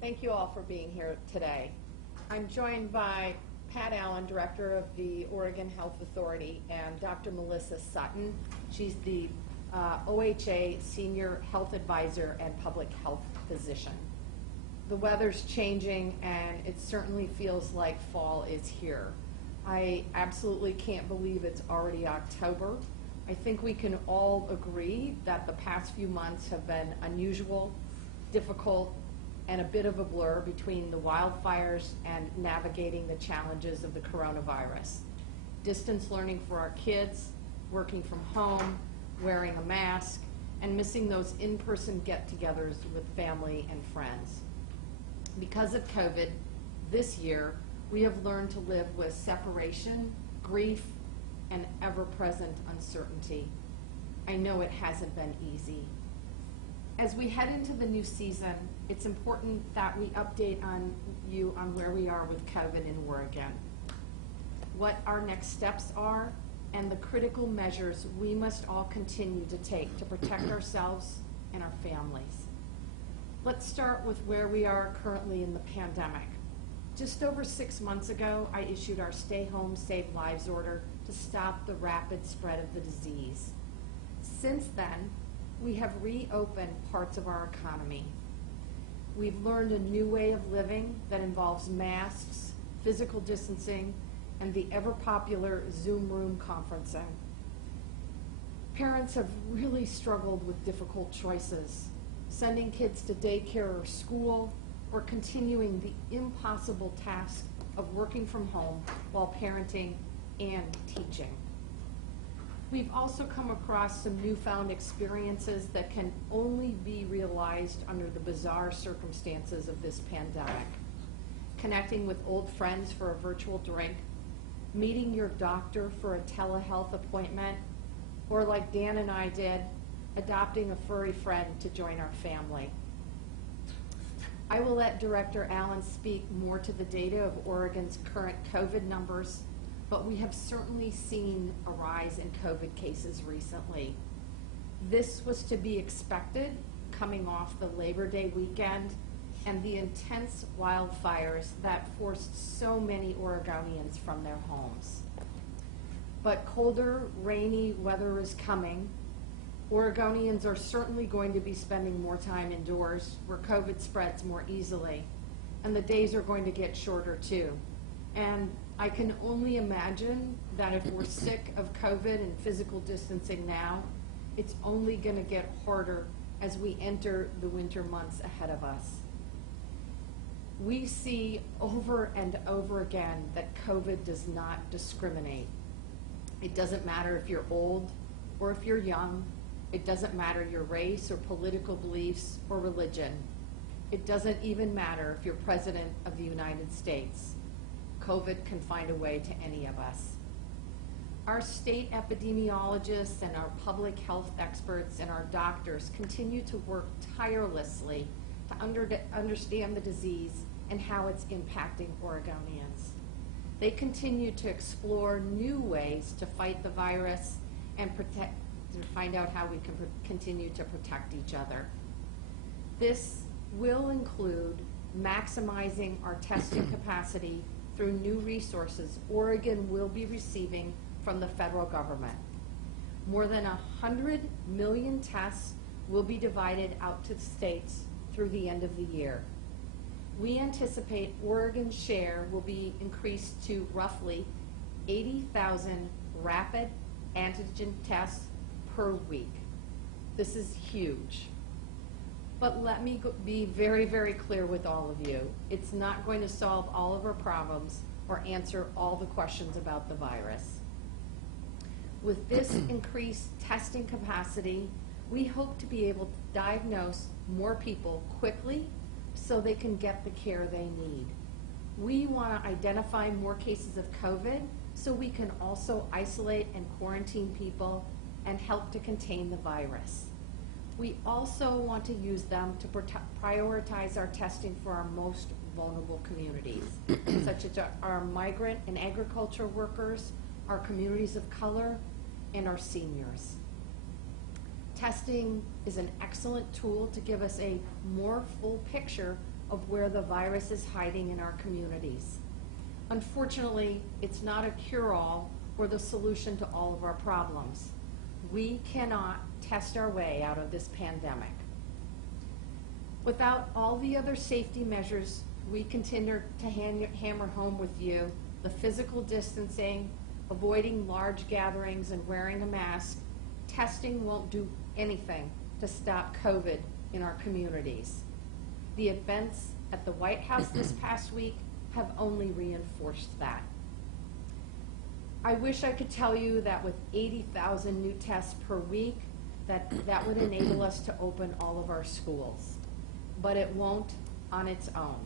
Thank you all for being here today. I'm joined by Pat Allen, Director of the Oregon Health Authority, and Dr. Melissa Sutton. She's the OHA Senior Health Advisor and Public Health Physician. The weather's changing, and it certainly feels like fall is here. I absolutely can't believe it's already October. I think we can all agree that the past few months have been unusual, difficult, and a bit of a blur between the wildfires and navigating the challenges of the coronavirus. Distance learning for our kids, working from home, wearing a mask, and missing those in-person get-togethers with family and friends. Because of COVID, this year, we have learned to live with separation, grief, and ever-present uncertainty. I know it hasn't been easy. As we head into the new season, it's important that we update you on where we are with COVID in Oregon, what our next steps are, and the critical measures we must all continue to take to protect ourselves and our families. Let's start with where we are currently in the pandemic. Just over 6 months ago, I issued our Stay Home, Save Lives order to stop the rapid spread of the disease. Since then, we have reopened parts of our economy. We've learned a new way of living that involves masks, physical distancing, and the ever-popular Zoom room conferencing. Parents have really struggled with difficult choices, sending kids to daycare or school, or continuing the impossible task of working from home while parenting and teaching. We've also come across some newfound experiences that can only be realized under the bizarre circumstances of this pandemic. Connecting with old friends for a virtual drink, meeting your doctor for a telehealth appointment, or like Dan and I did, adopting a furry friend to join our family. I will let Director Allen speak more to the data of Oregon's current COVID numbers, but we have certainly seen a rise in COVID cases recently. This was to be expected coming off the Labor Day weekend and the intense wildfires that forced so many Oregonians from their homes. But colder, rainy weather is coming. Oregonians are certainly going to be spending more time indoors where COVID spreads more easily, and the days are going to get shorter too. And I can only imagine that if we're sick of COVID and physical distancing now, it's only going to get harder as we enter the winter months ahead of us. We see over and over again that COVID does not discriminate. It doesn't matter if you're old or if you're young. It doesn't matter your race or political beliefs or religion. It doesn't even matter if you're President of the United States. COVID can find a way to any of us. Our state epidemiologists and our public health experts and our doctors continue to work tirelessly to understand the disease and how it's impacting Oregonians. They continue to explore new ways to fight the virus and to find out how we can continue to protect each other. This will include maximizing our testing capacity through new resources Oregon will be receiving from the federal government. More than 100 million tests will be divided out to the states through the end of the year. We anticipate Oregon's share will be increased to roughly 80,000 rapid antigen tests per week. This is huge. But let me be very, very clear with all of you. It's not going to solve all of our problems or answer all the questions about the virus. With this increased testing capacity, we hope to be able to diagnose more people quickly so they can get the care they need. We want to identify more cases of COVID so we can also isolate and quarantine people and help to contain the virus. We also want to use them to prioritize our testing for our most vulnerable communities, such as our migrant and agriculture workers, our communities of color, and our seniors. Testing is an excellent tool to give us a more full picture of where the virus is hiding in our communities. Unfortunately, it's not a cure-all or the solution to all of our problems. We cannot test our way out of this pandemic. Without all the other safety measures, we continue to hammer home with you the physical distancing, avoiding large gatherings, and wearing a mask. Testing won't do anything to stop COVID in our communities. The events at the White House this past week have only reinforced that. I wish I could tell you that with 80,000 new tests per week, that would enable us to open all of our schools. But it won't on its own.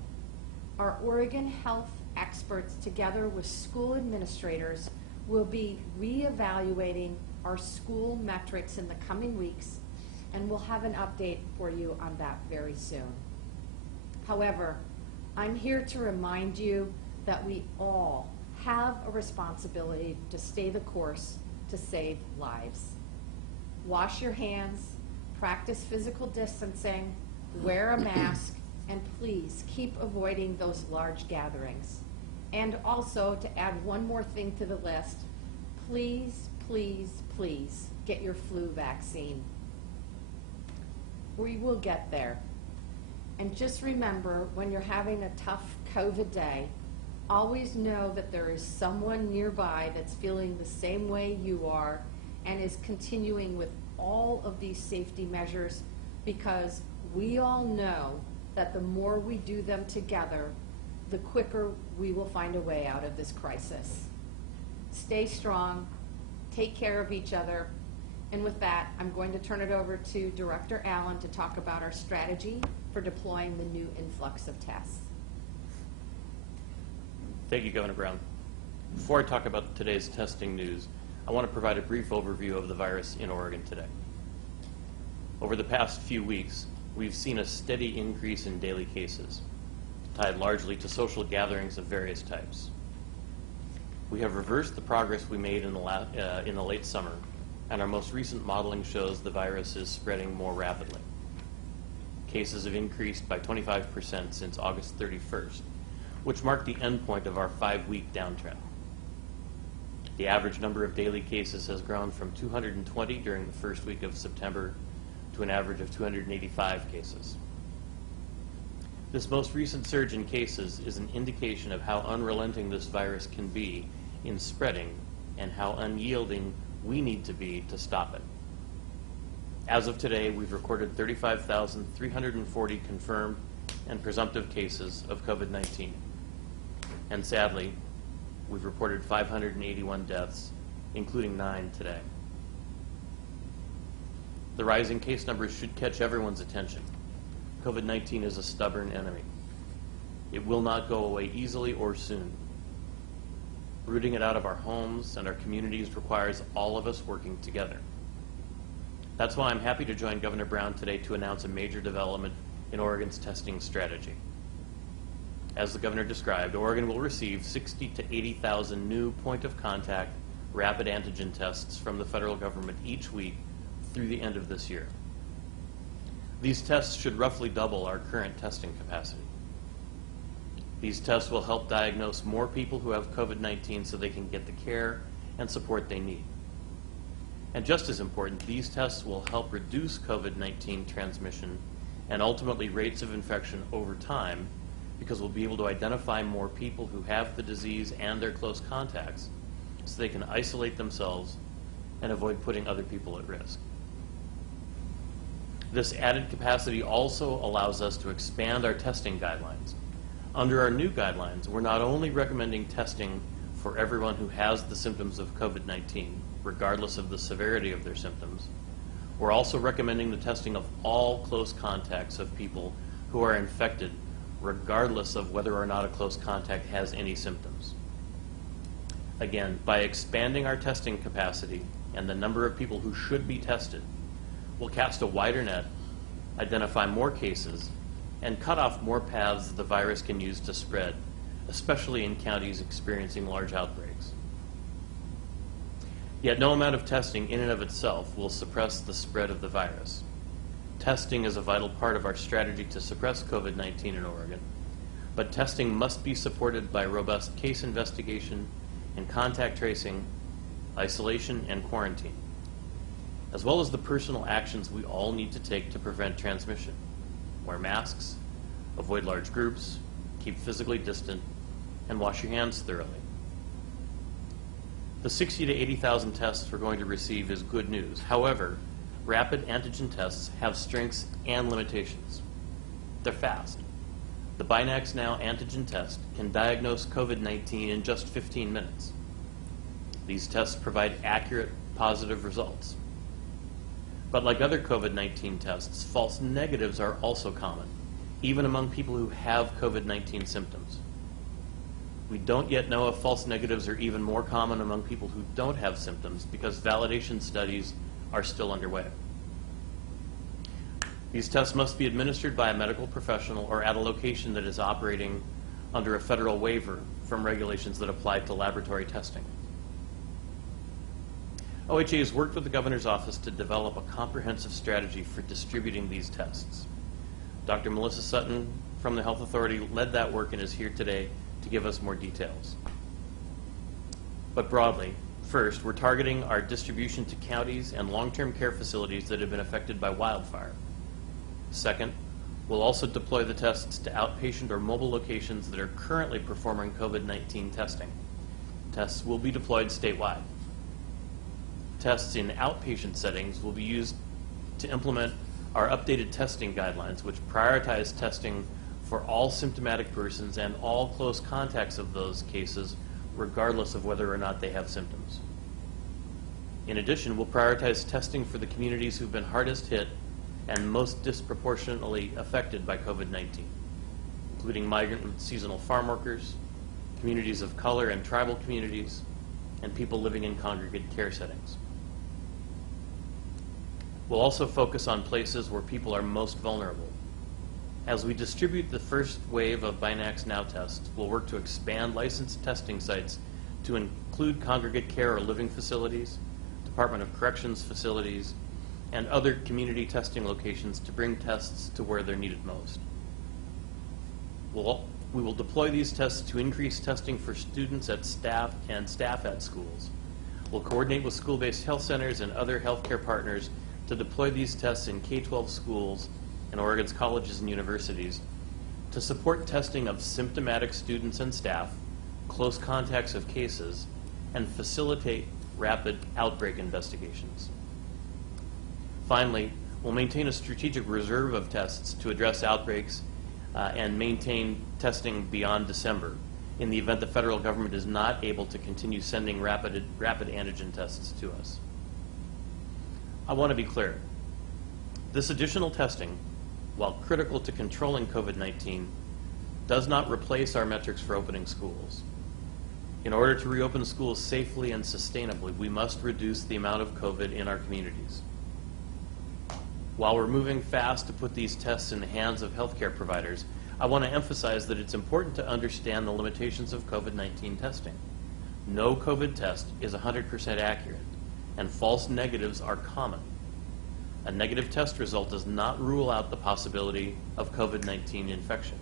Our Oregon health experts, together with school administrators, will be reevaluating our school metrics in the coming weeks, and we'll have an update for you on that very soon. However, I'm here to remind you that we all have a responsibility to stay the course to save lives. Wash your hands, practice physical distancing, wear a mask, and please keep avoiding those large gatherings. And also, to add one more thing to the list, please, please, please get your flu vaccine. We will get there. And just remember, when you're having a tough COVID day, always know that there is someone nearby that's feeling the same way you are and is continuing with all of these safety measures, because we all know that the more we do them together, the quicker we will find a way out of this crisis. Stay strong, take care of each other, and with that, I'm going to turn it over to Director Allen to talk about our strategy for deploying the new influx of tests. Thank you, Governor Brown. Before I talk about today's testing news, I want to provide a brief overview of the virus in Oregon today. Over the past few weeks, we've seen a steady increase in daily cases, tied largely to social gatherings of various types. We have reversed the progress we made in the late summer, and our most recent modeling shows the virus is spreading more rapidly. Cases have increased by 25% since August 31st, which marked the end point of our 5-week downtrend. The average number of daily cases has grown from 220 during the first week of September to an average of 285 cases. This most recent surge in cases is an indication of how unrelenting this virus can be in spreading and how unyielding we need to be to stop it. As of today, we've recorded 35,340 confirmed and presumptive cases of COVID-19. And sadly, we've reported 581 deaths, including 9 today. The rising case numbers should catch everyone's attention. COVID-19 is a stubborn enemy. It will not go away easily or soon. Rooting it out of our homes and our communities requires all of us working together. That's why I'm happy to join Governor Brown today to announce a major development in Oregon's testing strategy. As the governor described, Oregon will receive 60,000 to 80,000 new point-of-contact rapid antigen tests from the federal government each week through the end of this year. These tests should roughly double our current testing capacity. These tests will help diagnose more people who have COVID-19 so they can get the care and support they need. And just as important, these tests will help reduce COVID-19 transmission and ultimately rates of infection over time, because we'll be able to identify more people who have the disease and their close contacts so they can isolate themselves and avoid putting other people at risk. This added capacity also allows us to expand our testing guidelines. Under our new guidelines, we're not only recommending testing for everyone who has the symptoms of COVID-19, regardless of the severity of their symptoms, we're also recommending the testing of all close contacts of people who are infected, regardless of whether or not a close contact has any symptoms. Again, by expanding our testing capacity and the number of people who should be tested, we'll cast a wider net, identify more cases, and cut off more paths the virus can use to spread, especially in counties experiencing large outbreaks. Yet no amount of testing in and of itself will suppress the spread of the virus. Testing is a vital part of our strategy to suppress COVID-19 in Oregon, but testing must be supported by robust case investigation and contact tracing, isolation, and quarantine, as well as the personal actions we all need to take to prevent transmission. Wear masks, avoid large groups, keep physically distant, and wash your hands thoroughly. The 60 to 80,000 tests we're going to receive is good news. However, rapid antigen tests have strengths and limitations. They're fast. The Binax Now antigen test can diagnose COVID-19 in just 15 minutes. These tests provide accurate, positive results. But like other COVID-19 tests, false negatives are also common, even among people who have COVID-19 symptoms. We don't yet know if false negatives are even more common among people who don't have symptoms because validation studies are still underway. These tests must be administered by a medical professional or at a location that is operating under a federal waiver from regulations that apply to laboratory testing. OHA has worked with the governor's office to develop a comprehensive strategy for distributing these tests. Dr. Melissa Sutton from the Health Authority led that work and is here today to give us more details. But broadly, first, we're targeting our distribution to counties and long-term care facilities that have been affected by wildfire. Second, we'll also deploy the tests to outpatient or mobile locations that are currently performing COVID-19 testing. Tests will be deployed statewide. Tests in outpatient settings will be used to implement our updated testing guidelines, which prioritize testing for all symptomatic persons and all close contacts of those cases, regardless of whether or not they have symptoms. In addition, we'll prioritize testing for the communities who've been hardest hit and most disproportionately affected by COVID-19, including migrant and seasonal farm workers, communities of color and tribal communities, and people living in congregate care settings. We'll also focus on places where people are most vulnerable. As we distribute the first wave of Binax Now tests, we'll work to expand licensed testing sites to include congregate care or living facilities, Department of Corrections facilities, and other community testing locations to bring tests to where they're needed most. We will deploy these tests to increase testing for students at staff and staff at schools. We'll coordinate with school-based health centers and other healthcare partners to deploy these tests in K-12 schools and Oregon's colleges and universities to support testing of symptomatic students and staff, close contacts of cases, and facilitate rapid outbreak investigations. Finally, we'll maintain a strategic reserve of tests to address outbreaks and maintain testing beyond December in the event the federal government is not able to continue sending rapid antigen tests to us. I want to be clear. This additional testing, while critical to controlling COVID-19, does not replace our metrics for opening schools. In order to reopen schools safely and sustainably, we must reduce the amount of COVID in our communities. While we're moving fast to put these tests in the hands of healthcare providers, I want to emphasize that it's important to understand the limitations of COVID-19 testing. No COVID test is 100% accurate, and false negatives are common. A negative test result does not rule out the possibility of COVID-19 infection.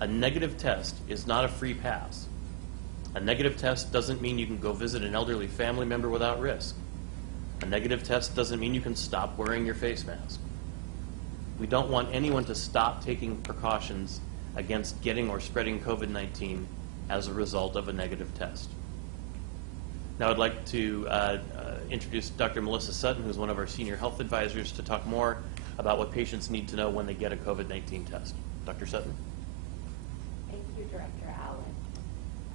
A negative test is not a free pass. A negative test doesn't mean you can go visit an elderly family member without risk. A negative test doesn't mean you can stop wearing your face mask. We don't want anyone to stop taking precautions against getting or spreading COVID-19 as a result of a negative test. Now I'd like to introduce Dr. Melissa Sutton, who's one of our senior health advisors, to talk more about what patients need to know when they get a COVID-19 test. Dr. Sutton? Thank you, Director Allen.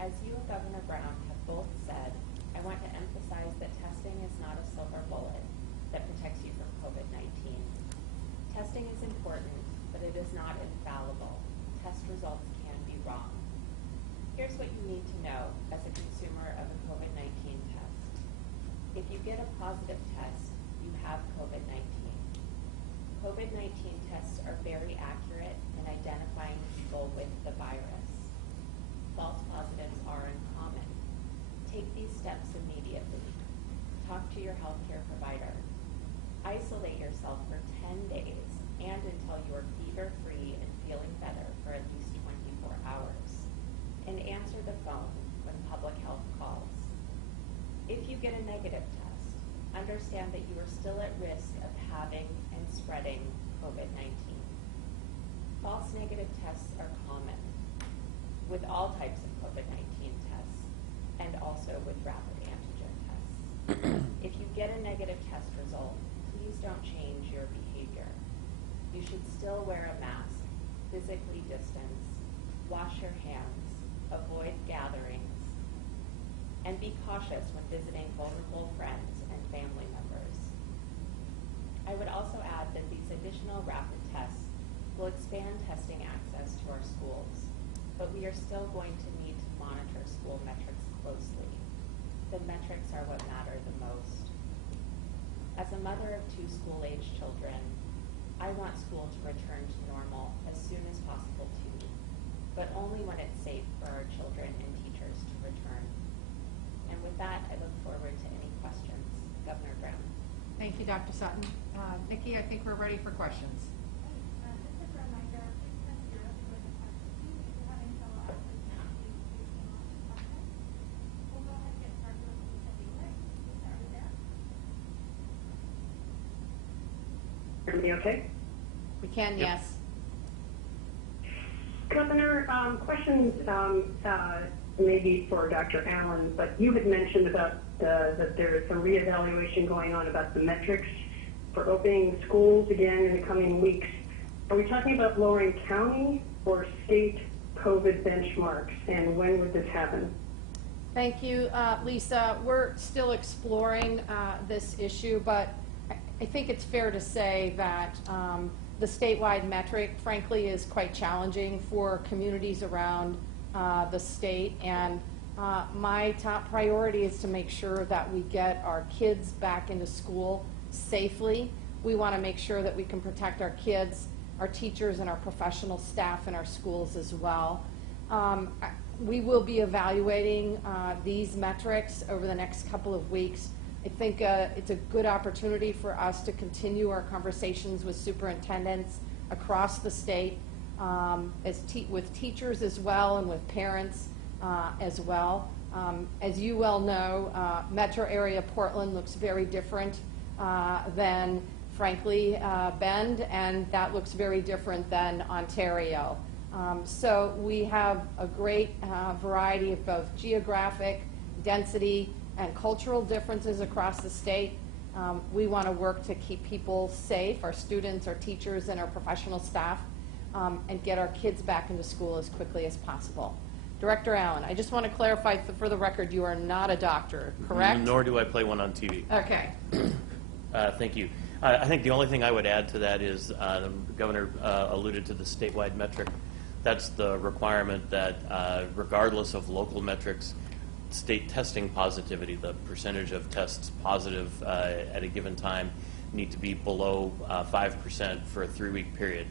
As you and Governor Brown have both said, I want to emphasize that testing is not a silver bullet that protects you from COVID-19. Testing is important, but it is not infallible. Test results can be wrong. Here's what you need to know as a consumer of a COVID-19 test. If you get a positive test, you have COVID-19. COVID-19 tests are very accurate in identifying people with the virus. False positives are uncommon. Take these steps immediately. Talk to your healthcare provider. Isolate yourself for 10 days and until you are fever-free and feeling better for at least 24 hours. And answer the phone when public health calls. If you get a negative test, understand that you are still at risk of having and spreading COVID-19. False negative tests are common with all types of COVID-19 tests and also with rapid antigen tests. If you get a negative test result, please don't change your behavior. You should still wear a mask, physically distance, wash your hands, avoid gatherings, and be cautious when visiting vulnerable friends and family members. I would also add that these additional rapid tests will expand testing access to our schools, but we are still going to need to monitor school metrics closely. The metrics are what matter the most. As a mother of 2 school-age children, I want school to return to normal as soon as possible too, but only when it's safe for our children and teachers to return. And with that, I look forward to any questions. Governor Brown. Thank you, Dr. Sutton. Nikki, I think we're ready for questions. Just as a reminder, please press 0 to join the question queue if you're having trouble actually connecting to the question. We'll go ahead and get started with Lisa Bailey. Lisa, are you there? Hear me okay? We can, yes. Governor, questions maybe for Dr. Allen, but you had mentioned about that there is some reevaluation going on about the metrics for opening schools again in the coming weeks. Are we talking about lowering county or state COVID benchmarks, and when would this happen? Thank you, Lisa. We're still exploring this issue, but I think it's fair to say that the statewide metric, frankly, is quite challenging for communities around the state. And my top priority is to make sure that we get our kids back into school safely. We want to make sure that we can protect our kids, our teachers, and our professional staff in our schools as well. We will be evaluating these metrics over the next couple of weeks. I think it's a good opportunity for us to continue our conversations with superintendents across the state, with teachers as well, and with parents as well. As you well know, metro area Portland looks very different than, frankly, Bend, and that looks very different than Ontario. So we have a great variety of both geographic, density, and cultural differences across the state. We want to work to keep people safe, our students, our teachers, and our professional staff, and get our kids back into school as quickly as possible. Director Allen, I just want to clarify for the record, you are not a doctor, correct? Nor do I play one on TV. Okay. Thank you. I think the only thing I would add to that is the Governor alluded to the statewide metric. That's the requirement that regardless of local metrics, state testing positivity, the percentage of tests positive at a given time, need to be below 5% for a 3-week period.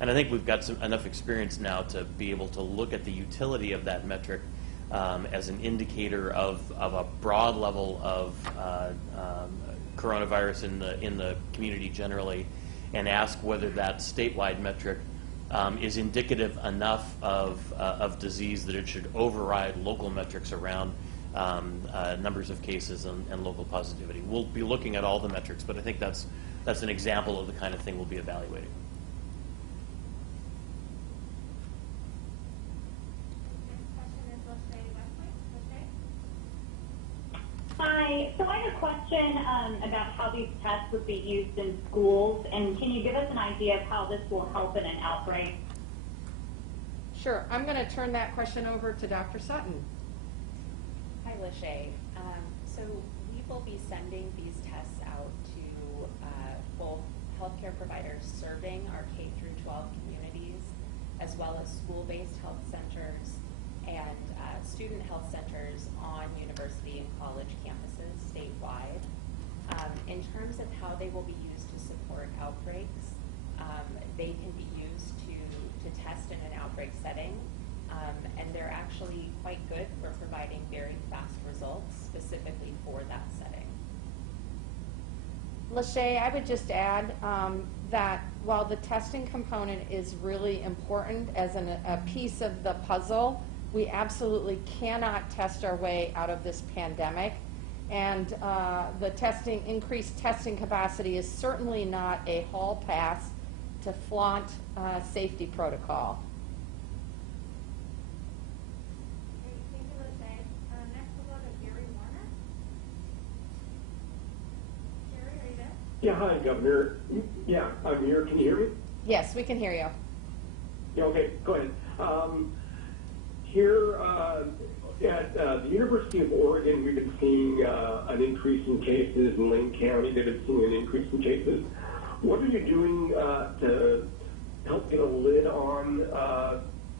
And I think we've got enough experience now to be able to look at the utility of that metric as an indicator of a broad level of coronavirus in the community generally, and ask whether that statewide metric is indicative enough of disease that it should override local metrics around numbers of cases and local positivity. We'll be looking at all the metrics, but I think that's an example of the kind of thing we'll be evaluating. Next question is Lachey Westlake. Lachey? Hi, so I have a question about how these tests would be used in schools, and can you give us an idea of how this will help in an outbreak? Sure. I'm going to turn that question over to Dr. Sutton. Hi, Lachey. So we will be sending these tests out to both healthcare providers serving our K-12 communities, as well as school-based health centers and student health centers on university and college campuses statewide. In terms of how they will be used to support outbreaks, they can be used to test in an outbreak setting, and they're actually quite good for providing very fast results specifically for that setting. Lachey, I would just add, that while the testing component is really important as a piece of the puzzle, we absolutely cannot test our way out of this pandemic. And the increased testing capacity is certainly not a hall pass to flaunt safety protocol. Great, thank you, Lachey. Next we'll go to Gary Warner. Gary, are you there? Yeah, hi, Governor. Yeah, I'm here. Can you hear me? Yes, we can hear you. Yeah, okay, go ahead. Here at the University of Oregon, we've been seeing an increase in cases. In Lane County, they've been seeing an increase in cases. What are you doing to help get a lid on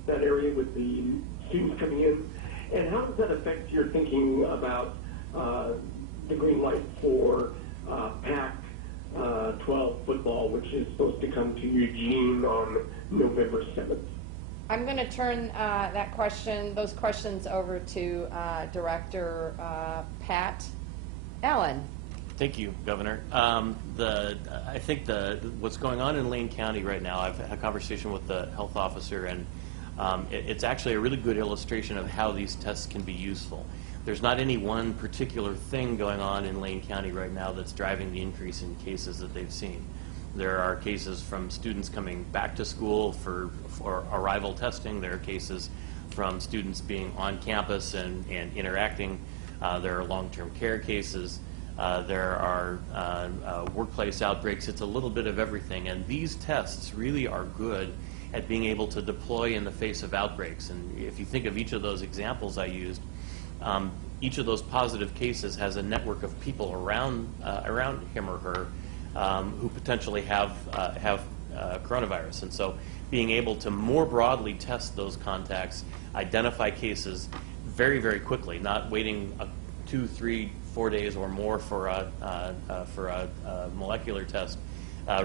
that area with the students coming in? And how does that affect your thinking about the green light for Pac-12 football, which is supposed to come to Eugene on November 7th? I'm going to turn those questions over to Director Pat Allen. Thank you, Governor. I think what's going on in Lane County right now, I've had a conversation with the health officer, and it's actually a really good illustration of how these tests can be useful. There's not any one particular thing going on in Lane County right now that's driving the increase in cases that they've seen. There are cases from students coming back to school for arrival testing. There are cases from students being on campus and interacting. There are long-term care cases. There are workplace outbreaks. It's a little bit of everything. And these tests really are good at being able to deploy in the face of outbreaks. And if you think of each of those examples I used, each of those positive cases has a network of people around him or her who potentially have coronavirus. And so being able to more broadly test those contacts, identify cases very, very quickly, not waiting 2, 3, 4 days or more for a molecular test,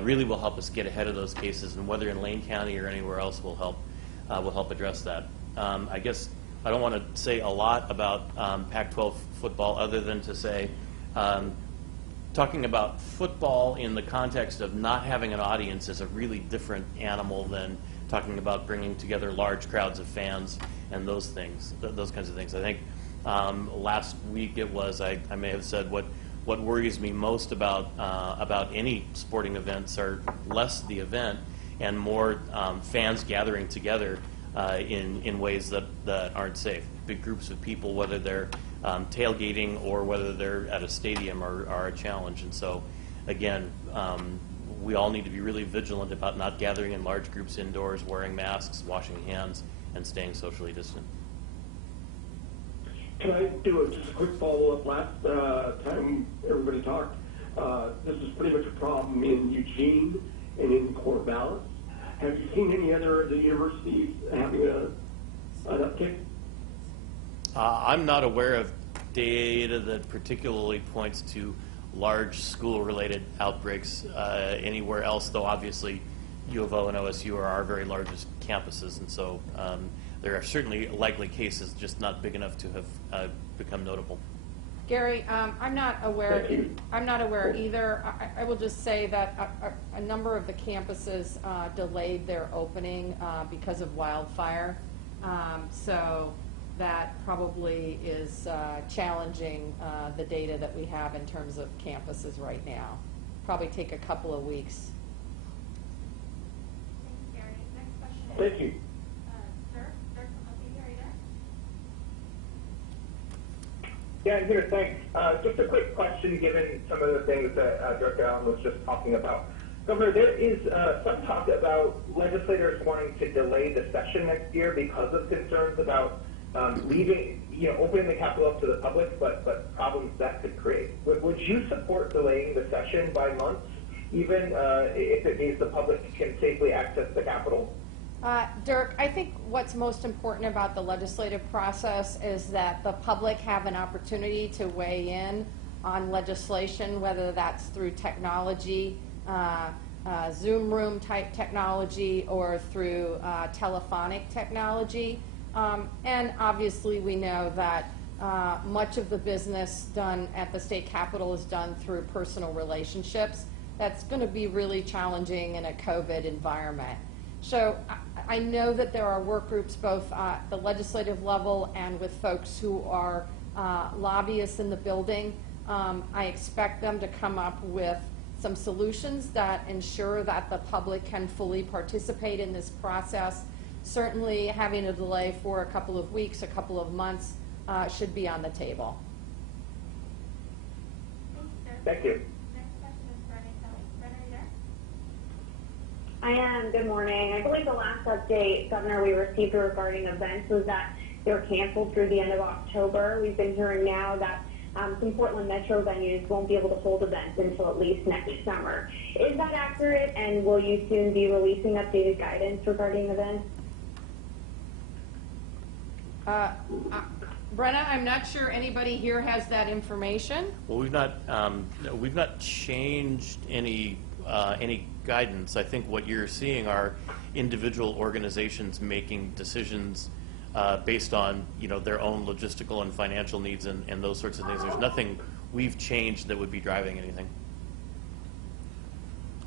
really will help us get ahead of those cases, and whether in Lane County or anywhere else will help address that. I guess I don't want to say a lot about Pac-12 football other than to say talking about football in the context of not having an audience is a really different animal than talking about bringing together large crowds of fans and those things, those kinds of things. I think last week it was, I may have said what worries me most about any sporting events are less the event and more fans gathering together in ways that aren't safe. Big groups of people, whether they're tailgating or whether they're at a stadium, are a challenge. And so, again, we all need to be really vigilant about not gathering in large groups indoors, wearing masks, washing hands, and staying socially distant. Can I do just a quick follow-up? Last time everybody talked, this is pretty much a problem in Eugene and in Corvallis. Have you seen any other of the universities having an uptick? I'm not aware of data that particularly points to large school-related outbreaks anywhere else, though obviously U of O and OSU are our very largest campuses, and so there are certainly likely cases, just not big enough to have become notable. Gary, I'm not aware either. I will just say that a number of the campuses delayed their opening because of wildfire. So that probably is challenging the data that we have in terms of campuses right now. Probably take a couple of weeks. Thanks, Gary. Next question. Thank you. Dirk from OPE, are you there? Yeah, I'm here, thanks. Just a quick question, given some of the things that Director Allen was just talking about. Governor, there is some talk about legislators wanting to delay the session next year because of concerns about opening the Capitol up to the public, but problems that could create. Would you support delaying the session by months, even if it means the public can safely access the Capitol? Dirk, I think what's most important about the legislative process is that the public have an opportunity to weigh in on legislation, whether that's through technology, Zoom room type technology, or through telephonic technology. And obviously we know that much of the business done at the state capitol is done through personal relationships. that's going to be really challenging in a COVID environment. So I know that there are work groups both at the legislative level and with folks who are lobbyists in the building. I expect them to come up with some solutions that ensure that the public can fully participate in this process. Certainly having a delay for a couple of weeks, a couple of months should be on the table. Thank you. Next question is Brenna Kelly. Brenna, are you there? I am. Good morning. I believe the last update, Governor, we received regarding events was that they were canceled through the end of October. We've been hearing now that some Portland metro venues won't be able to hold events until at least next summer. Is that accurate, and will you soon be releasing updated guidance regarding events? Brenna, I'm not sure anybody here has that information. Well, we've not changed any guidance. I think what you're seeing are individual organizations making decisions based on their own logistical and financial needs and those sorts of things. There's nothing we've changed that would be driving anything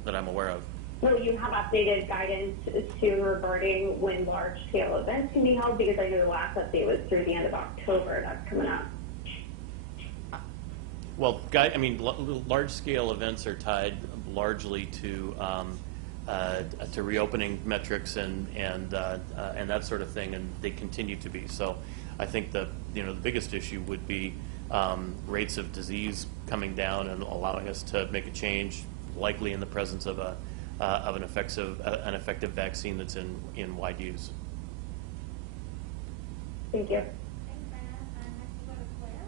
that I'm aware of. Will you have updated guidance soon regarding when large-scale events can be held? Because I know the last update was through the end of October. That's coming up. Well, large-scale events are tied largely to reopening metrics and that sort of thing, and they continue to be. So, I think the biggest issue would be rates of disease coming down and allowing us to make a change, likely in the presence of an effective vaccine that's in wide use. Thank you. Thanks, Brenna. Next we'll go to Claire.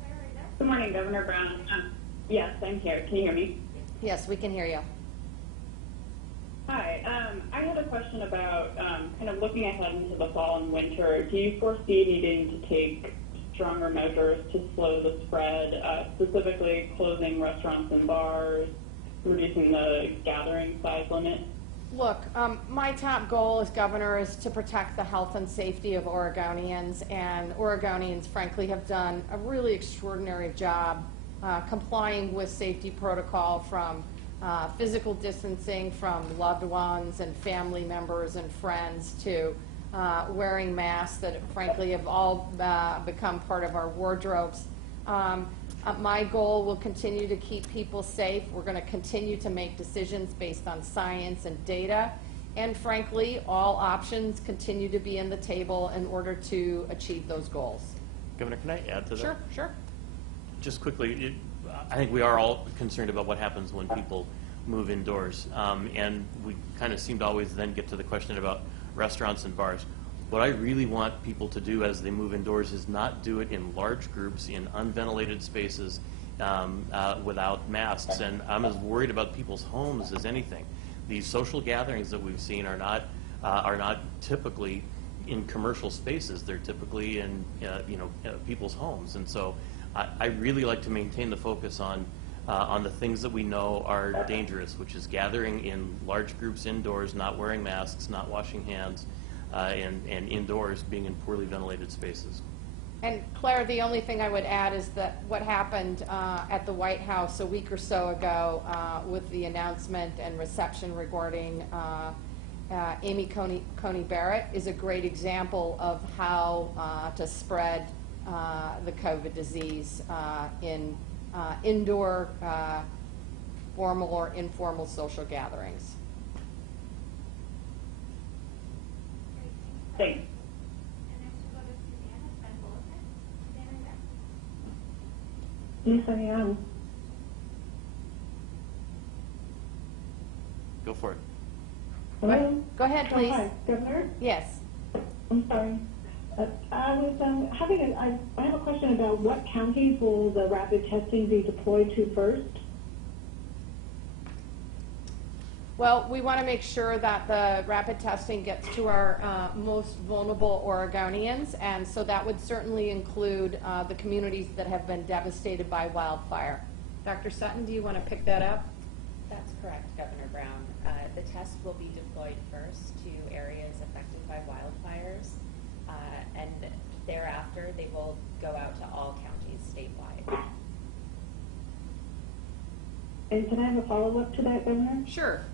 Claire, are you there? Good morning, Governor Brown. Yes, I'm here. Can you hear me? Yes, we can hear you. Hi. I had a question about kind of looking ahead into the fall and winter. Do you foresee needing to take stronger measures to slow the spread, specifically closing restaurants and bars, reducing the gathering size limit? Look, my top goal as governor is to protect the health and safety of Oregonians, and Oregonians, frankly, have done a really extraordinary job complying with safety protocol, from physical distancing from loved ones and family members and friends to wearing masks that, frankly, have all become part of our wardrobes. My goal will continue to keep people safe. We're going to continue to make decisions based on science and data. And frankly, all options continue to be on the table in order to achieve those goals. Governor, can I add to that? Sure, sure. Just quickly, I think we are all concerned about what happens when people move indoors. And we kind of seem to always then get to the question about restaurants and bars. What I really want people to do as they move indoors is not do it in large groups in unventilated spaces without masks. And I'm as worried about people's homes as anything. These social gatherings that we've seen are not typically in commercial spaces. They're typically in people's homes. And so I really like to maintain the focus on the things that we know are dangerous, which is gathering in large groups indoors, not wearing masks, not washing hands, and indoors being in poorly ventilated spaces. And Claire, the only thing I would add is that what happened at the White House a week or so ago with the announcement and reception regarding Amy Coney Barrett is a great example of how to spread the COVID disease in indoor, formal or informal social gatherings. Thanks. And next we'll go to Suzanne at Penn Bulletin. Suzanne, are you there? Yes, I am. Go for it. Hello? Go ahead, please. Hi, Governor? Yes. I'm sorry. I was I have a question about what counties will the rapid testing be deployed to first? Well, we want to make sure that the rapid testing gets to our most vulnerable Oregonians, and so that would certainly include the communities that have been devastated by wildfire. Dr. Sutton, do you want to pick that up? That's correct, Governor Brown. The test will be deployed first to areas affected by wildfires, and thereafter they will go out to all counties statewide. And can I have a follow-up to that, Governor? Sure.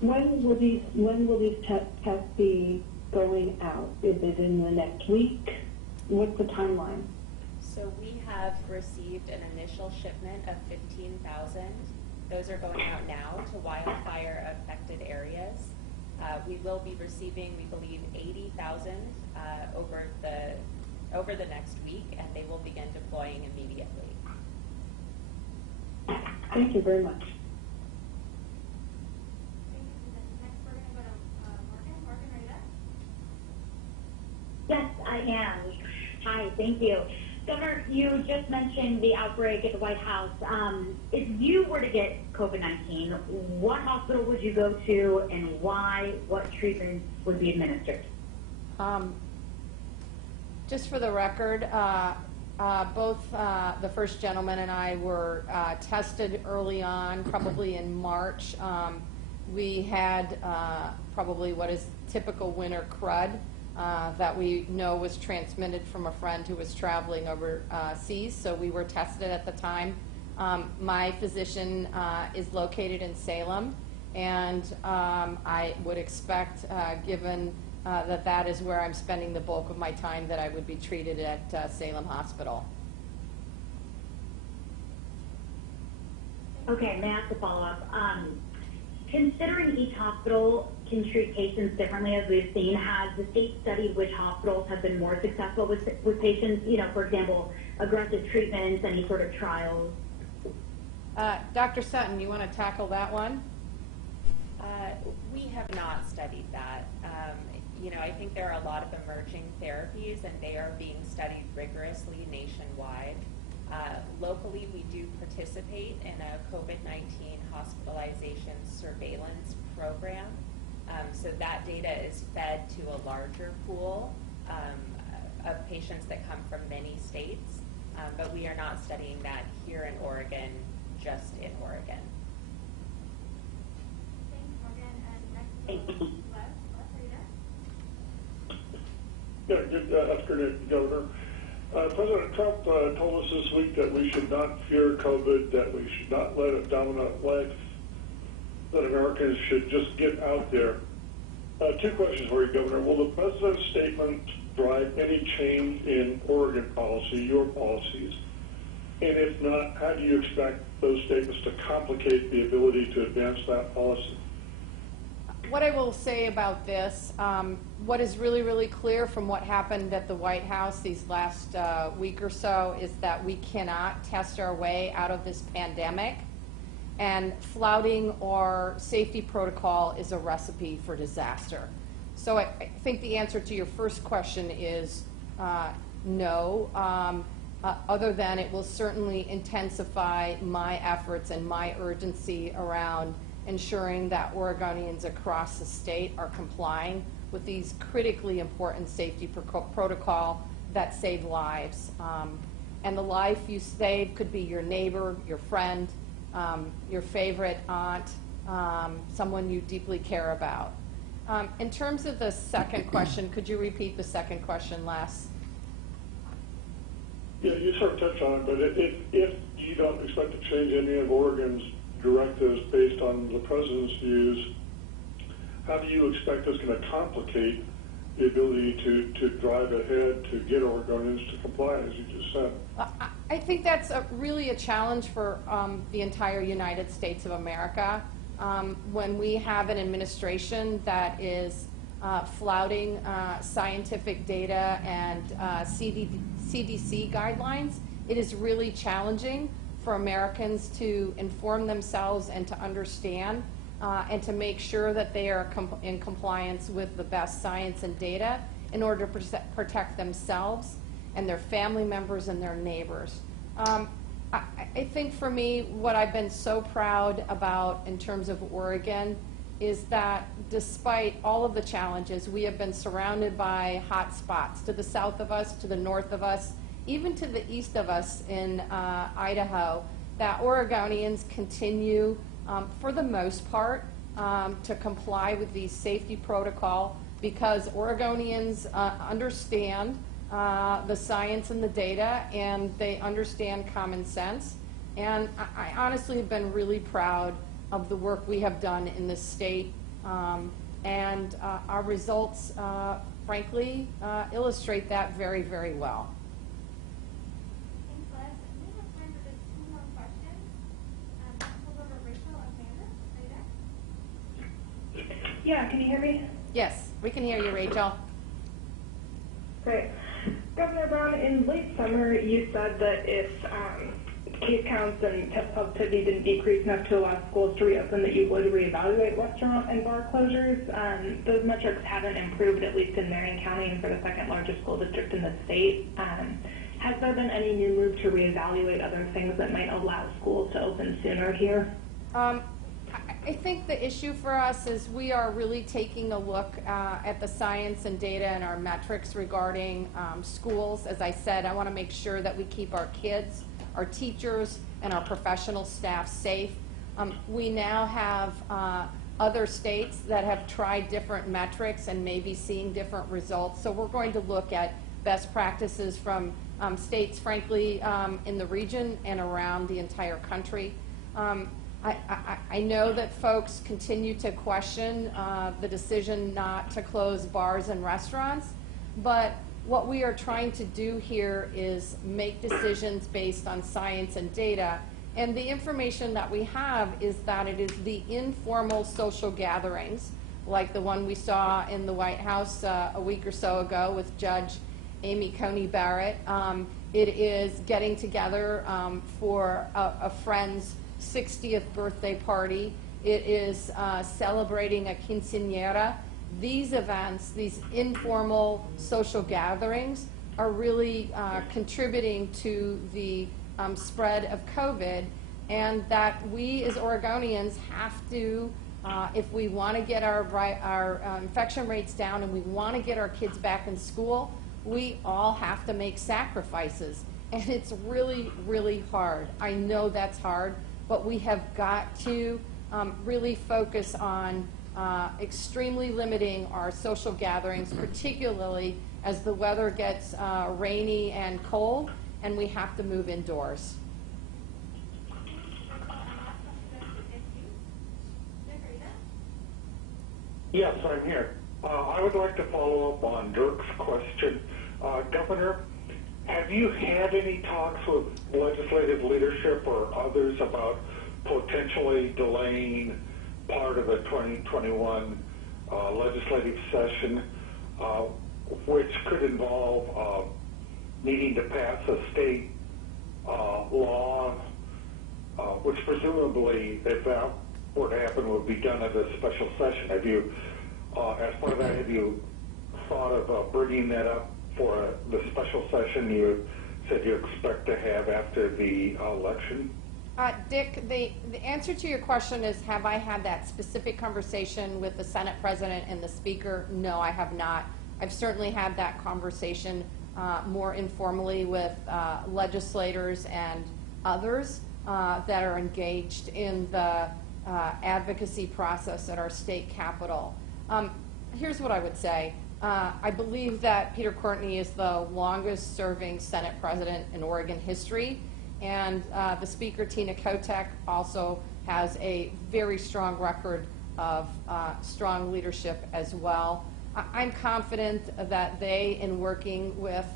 When will these tests be going out? Is it in the next week? What's the timeline? So we have received an initial shipment of 15,000. Those are going out now to wildfire-affected areas. We will be receiving, we believe, 80,000 over the next week, and they will begin deploying immediately. Thank you very much. Thank you, Susan. Next, we're going to go to Morgan. Morgan, are you there? Yes, I am. Hi, thank you. Governor, you just mentioned the outbreak at the White House. If you were to get COVID-19, what hospital would you go to and why? What treatments would be administered? Just for the record, both the first gentleman and I were tested early on, probably in March. We had probably what is typical winter crud that we know was transmitted from a friend who was traveling overseas, so we were tested at the time. My physician is located in Salem, and I would expect, given that is where I'm spending the bulk of my time, that I would be treated at Salem Hospital. Okay, may I ask a follow-up? Considering each hospital can treat patients differently, as we've seen, has the state studied which hospitals have been more successful with patients, you know, for example, aggressive treatments, any sort of trials? Dr. Sutton, you want to tackle that one? We have not studied that. You know, I think there are a lot of emerging therapies, and they are being studied rigorously nationwide. Locally, we do participate in a COVID-19 hospitalization surveillance program. So that data is fed to a larger pool of patients that come from many states, but we are not studying that here in Oregon, just in Oregon. Thanks, Morgan. And next, Les. Les, are you there? Yeah, good afternoon, Governor. President Trump told us this week that we should not fear COVID, that we should not let it dominate life, that Americans should just get out there. Two questions for you, Governor. Will the President's statement drive any change in Oregon policy, your policies? And if not, how do you expect those statements to complicate the ability to advance that policy? What I will say about this, what is really, really clear from what happened at the White House these last week or so is that we cannot test our way out of this pandemic, and flouting our safety protocol is a recipe for disaster. So I think the answer to your first question is no, other than it will certainly intensify my efforts and my urgency around ensuring that Oregonians across the state are complying with these critically important safety protocol that save lives. And the life you save could be your neighbor, your friend, your favorite aunt, someone you deeply care about. In terms of the second question, could you repeat the second question, Les? Yeah, you sort of touched on it, but if you don't expect to change any of Oregon's directives based on the President's views, how do you expect this going to complicate the ability to drive ahead to get Oregonians to comply, as you just said? I think that's really a challenge for the entire United States of America. When we have an administration that is flouting scientific data and CDC guidelines, it is really challenging for Americans to inform themselves and to understand and to make sure that they are in compliance with the best science and data in order to protect themselves and their family members and their neighbors. I think for me, what I've been so proud about in terms of Oregon is that despite all of the challenges, we have been surrounded by hot spots to the south of us, to the north of us, even to the east of us in Idaho, that Oregonians continue, for the most part, to comply with these safety protocol because Oregonians understand the science and the data, and they understand common sense. And I honestly have been really proud of the work we have done in this state. And our results, frankly, illustrate that very, very well. Thanks, Les. We have time for just two more questions. Hold over Rachel Amanda. Are you there? Yeah, can you hear me? Yes, we can hear you, Rachel. Great. Governor Brown, in late summer, you said that if case counts and test positivity didn't decrease enough to allow schools to reopen, that you would reevaluate restaurant and bar closures. Those metrics haven't improved, at least in Marion County and for the second largest school district in the state. Has there been any new move to reevaluate other things that might allow schools to open sooner here? I think the issue for us is we are really taking a look at the science and data and our metrics regarding schools. As I said, I want to make sure that we keep our kids, our teachers, and our professional staff safe. We now have other states that have tried different metrics and maybe seeing different results. So we're going to look at best practices from states, frankly, in the region and around the entire country. I know that folks continue to question the decision not to close bars and restaurants, but what we are trying to do here is make decisions based on science and data. And the information that we have is that it is the informal social gatherings, like the one we saw in the White House a week or so ago with Judge Amy Coney Barrett. It is getting together for a friend's 60th birthday party. It is celebrating a quinceañera. These events, these informal social gatherings, are really contributing to the spread of COVID, and that we as Oregonians have to, if we want to get our infection rates down and we want to get our kids back in school, we all have to make sacrifices. And it's really, really hard. I know that's hard, but we have got to really focus on extremely limiting our social gatherings, particularly as the weather gets rainy and cold, and we have to move indoors. Yes, I'm here. I would like to follow up on Dirk's question. Governor, have you had any talks with legislative leadership or others about potentially delaying part of the 2021 legislative session, which could involve needing to pass a state law, which presumably, if that were to happen, would be done at a special session? Have you, as part of that, have you thought of bringing that up for the special session you said you expect to have after the election? Dick, the answer to your question is, have I had that specific conversation with the Senate President and the Speaker? No, I have not. I've certainly had that conversation more informally with legislators and others that are engaged in the advocacy process at our state capitol. Here's what I would say. I believe that Peter Courtney is the longest serving Senate President in Oregon history, and the Speaker, Tina Kotek, also has a very strong record of strong leadership as well. I'm confident that they, in working with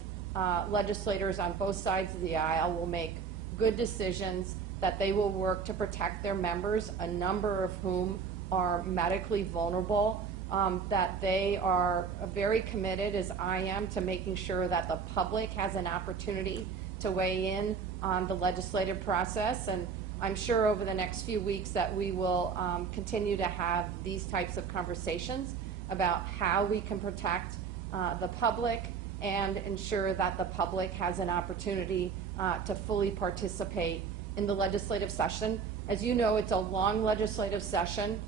legislators on both sides of the aisle, will make good decisions, that they will work to protect their members, a number of whom are medically vulnerable, that they are very committed, as I am, to making sure that the public has an opportunity to weigh in on the legislative process. And I'm sure over the next few weeks that we will continue to have these types of conversations about how we can protect the public and ensure that the public has an opportunity to fully participate in the legislative session. As you know, it's a long legislative session.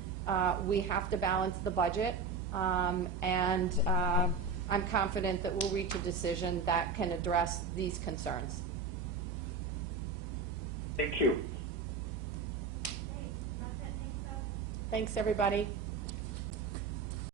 We have to balance the budget, and I'm confident that we'll reach a decision that can address these concerns. Thank you. Great. That's it. Thanks, Thanks, everybody.